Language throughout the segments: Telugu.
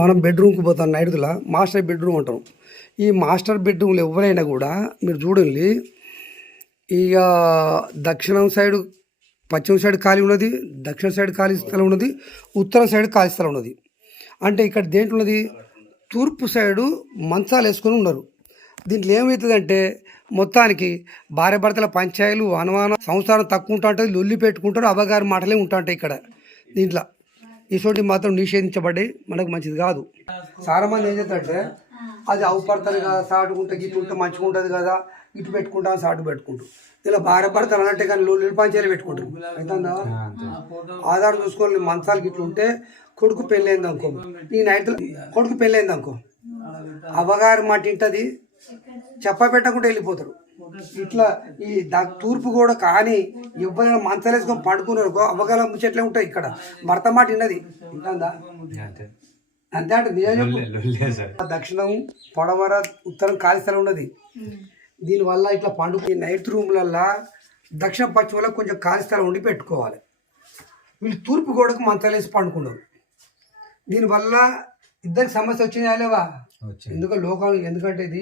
మనం బెడ్రూమ్కి పోతాం నైట్దుల మాస్టర్ బెడ్రూమ్ అంటాం ఈ మాస్టర్ బెడ్రూమ్లో ఎవరైనా కూడా మీరు చూడండి ఇక దక్షిణం సైడ్ పశ్చిమ సైడ్ ఖాళీ ఉన్నది దక్షిణ సైడ్ ఖాళీ స్థలం ఉన్నది ఉత్తరం సైడ్ ఖాళీ స్థలం ఉన్నది. అంటే ఇక్కడ దేంట్లో ఉన్నది? తూర్పు సైడు మంచాలు వేసుకొని ఉన్నారు. దీంట్లో ఏమవుతుందంటే మొత్తానికి భార్య భర్తల పంచాయలు అనుమానం సంసారం తక్కువ ఉంటా ఉంటుంది లొల్లి పెట్టుకుంటారు అవ్వగారి మాటలే ఉంటా ఉంటాయి ఇక్కడ దీంట్లో. ఇటువంటి మాత్రం నిషేధించబడి మనకు మంచిది కాదు. చాలా మంది ఏం చేస్తారంటే అది అవుపడతారు కదా సాటుకుంటే గిట్టు ఉంటే మంచిగా ఉంటుంది కదా ఇటు పెట్టుకుంటా సాటు పెట్టుకుంటారు. ఇలా భార్య భర్తలు అన్నట్టే కానీ లొల్లి పంచాయలు పెట్టుకుంటారు. అవుతుందా ఆధార్ చూసుకోవాలి మంచాలు గిట్లు ఉంటే కొడుకు పెళ్ళైంది అనుకో ఈ నైట్ కొడుకు పెళ్ళైంది అనుకో అవ్వగారి మాట ఇంటది చెప్ప పెట్టకుండా వెళ్ళిపోతాడు. ఇట్లా ఈ దా- తూర్పు కూడా కానీ ఎవరైనా మంచాలు వేసుకొని పడుకున్నారు అవ్వగాల ముచ్చట్లే ఉంటాయి ఇక్కడ. భర్త మాట విన్నది వింటుందా? అంతే. అంటే నిజం చెప్పు. దక్షిణం పొడవర ఉత్తరం ఖాళీ స్థలం ఉన్నది. దీనివల్ల ఇట్లా పండుగ ఈ నైట్ రూమ్లల్లా దక్షిణ పశ్చిమలో కొంచెం ఖాళీ స్థలం ఉండి పెట్టుకోవాలి. వీళ్ళు తూర్పు గోడకు మంచాలు వేసి పండుకున్నారు. దీనివల్ల ఇద్దరికి సమస్య వచ్చినాయా లేవా? ఎందుకంటే లోకాలు ఎందుకంటే ఇది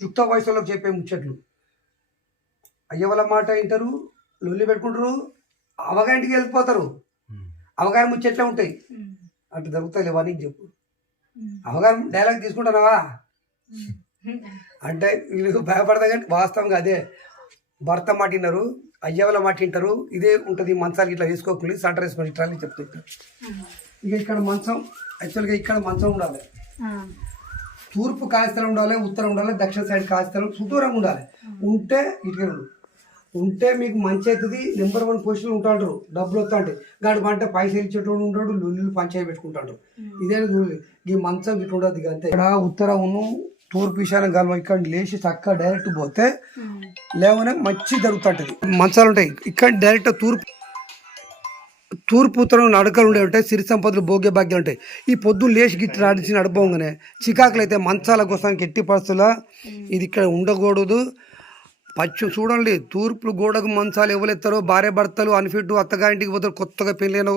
యుక్త వయసులోకి చెప్పే ముచ్చట్లు. అయ్య వాళ్ళ మాట వింటారు లొల్లి పెట్టుకుంటారు అవగారింటికి వెళ్ళిపోతారు. అవగారి ముచ్చట్లే ఉంటాయి. అటు దొరుకుతాయి లేవా నీకు చెప్పు. అవగాహన డైలాగ్ తీసుకుంటున్నావా? అంటే వీళ్ళు భయపడతా కానీ వాస్తవంగా అదే. భర్త మాట విన్నారు అయ్యవల మాట వింటారు. ఇదే ఉంటుంది మంచాలకి ఇట్లా వేసుకోకుండా సంటర్ వేసుకొని ఇట్లా చెప్తుంటారు ఇక ఇక్కడ మంచం యాక్చువల్గా ఇక్కడ మంచం ఉండాలి. తూర్పు కాస్తలం ఉండాలి ఉత్తరం ఉండాలి దక్షిణ సైడ్ కాస్తలం సుదూరంగా ఉండాలి. ఉంటే ఇటుక ఉంటే మీకు మంచి అవుతుంది నెంబర్ వన్ పొజిషన్ ఉంటాడు డబ్బులు వస్తాంటే గాడి పంట పైసలు ఇచ్చేటోడు ఉంటాడు లొల్లులు పంచాయి పెట్టుకుంటాడు. ఇదే చూడలేదు ఈ మంచం ఇటు ఉండదు అంతే. ఇక్కడ ఉత్తరమును తూర్పు ఈశాన్యం గల్వ ఇక్కడ లేచి చక్కగా డైరెక్ట్ పోతే లేవనే మంచి జరుగుతుంటది. మంచాలు ఉంటాయి. ఇక్కడ డైరెక్ట్ తూర్పు తూర్పు ఉత్తరం నడకలు ఉండే ఉంటాయి సిరి సంపదలు భోగ్య భాగ్యం ఉంటాయి. ఈ పొద్దున్న లేచి గిట్టి నడిచి నడపంగానే చికాకులు అయితే మంచాల కోసం ఎట్టి పరిస్థితుల ఇది ఇక్కడ ఉండకూడదు. పశ్చిమ చూడండి తూర్పు గోడకు మంచాలు ఎవరెత్తారో భార్య భర్తలు అన్ఫిట్ అత్తగారింటికి పోతారు కొత్తగా పెళ్ళైన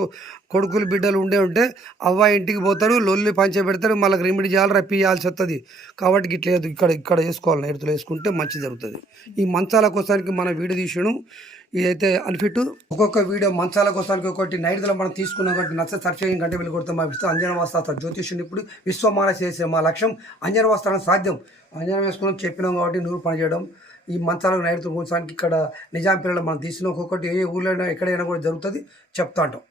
కొడుకులు బిడ్డలు ఉండే ఉంటే అవ్వ ఇంటికి పోతారు లొల్లి పంచ పెడతారు మళ్ళీ రెమెడీ చేయాలి రప్పియాల్సి వస్తుంది కాబట్టి ఇట్లా లేదు ఇక్కడ ఇక్కడ వేసుకోవాలి నేడుతులు వేసుకుంటే మంచి జరుగుతుంది. ఈ మంచాల కోసానికి మన వీడియో తీసాను ఇదైతే అన్ఫిట్ ఒక్కొక్క వీడియో మంచాల కోసానికి ఒకటి నైట్లో మనం తీసుకున్న ఒకటి నచ్చ సర్చ్ గంట కంటే వెళ్ళి కొడతాం మా విశ్వ అంజన జ్యోతిష్యుని ఇప్పుడు విశ్వమాల చేసే మా లక్ష్యం అంజన వస్త్రం సాధ్యం. అంజనం వేసుకున్నాం చెప్పినాం కాబట్టి నూరు పని చేయడం. ఈ మంచాలకు నైట్ కూర్చోడానికి ఇక్కడ నిజాం పిల్లలు మనం తీసిన ఒక్కొక్కటి ఏ ఊళ్ళో ఎక్కడైనా కూడా జరుగుతుంది చెప్తా ఉంటాం